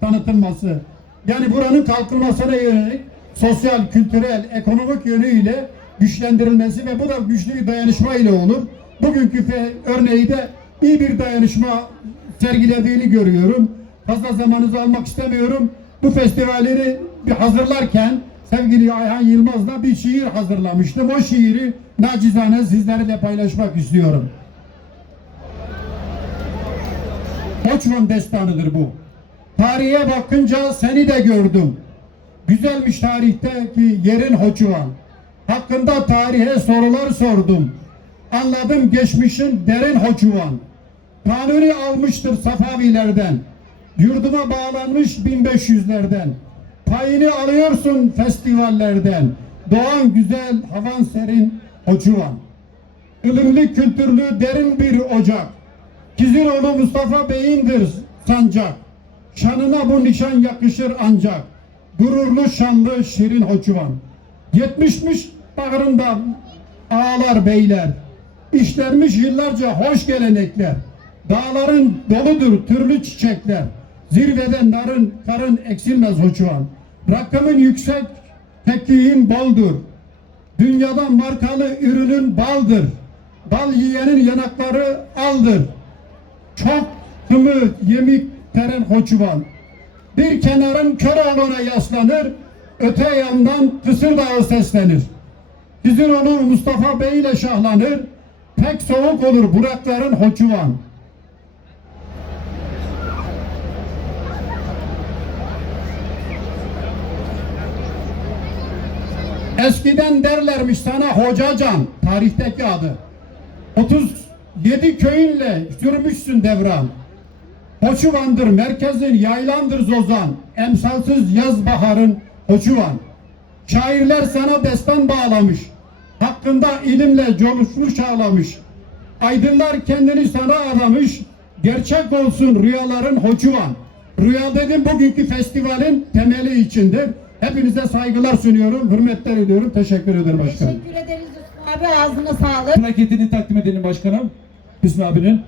tanıtılması. Yani buranın kalkınmasına yönelik sosyal, kültürel, ekonomik yönüyle güçlendirilmesi ve bu da güçlü bir dayanışma ile olur. Bugünkü örneği de iyi bir dayanışma sergilediğini görüyorum. Fazla zamanınızı almak istemiyorum. Bu festivalleri bir hazırlarken sevgili Ayhan Yılmaz'la bir şiir hazırlamıştım. O şiiri nacizane sizlerle paylaşmak istiyorum. Koçman destanıdır bu. Tarihe bakınca seni de gördüm. Güzelmiş tarihteki yerin Hoçuvan. Hakkında tarihe sorular sordum. Anladım geçmişin derin Hoçuvan. Kanuni almıştır Safavilerden. Yurduma bağlanmış 1500'lerden. Payını alıyorsun festivallerden. Doğan güzel, havan serin Hoçuvan. Ilimli kültürlü derin bir ocak. Kiziroğlu Mustafa Bey'indir sancak. Şanına bu nişan yakışır ancak. Gururlu şanlı şirin hoçuvan. Yetmişmiş bağrında ağalar beyler. İşlermiş yıllarca hoş gelenekler. Dağların doludur türlü çiçekler. Zirvede narın karın eksilmez hoçuvan. Rakımın yüksek, tekliğin boldur. Dünyada markalı ürünün baldır. Bal yiyenin yanakları aldır. Çok tımı yemik teren hoçuvan. Bir kenarın kör oğluna yaslanır, öte yandan Kısır Dağı seslenir. Kiziroğlu Mustafa Bey ile şahlanır, pek soğuk olur Burakların hoçuvan. Eskiden derlermiş sana hocacan, tarihteki adı. 37 köyünle sürmüşsün devran. Hoçuvandır merkezin, yaylandır zozan. Emsalsız yaz baharın Hoçuvan. Şairler sana destan bağlamış. Hakkında ilimle coşmuş ağlamış. Aydınlar kendini sana adamış. Gerçek olsun rüyaların Hoçuvan. Rüya dedim bugünkü festivalin temeli içindir. Hepinize saygılar sunuyorum, hürmetler ediyorum. Teşekkür ederim başkanım. Teşekkür ederiz Hüsnü abi ağzına sağlık. Plaketini takdim edelim başkanım. Hüsnü abinin.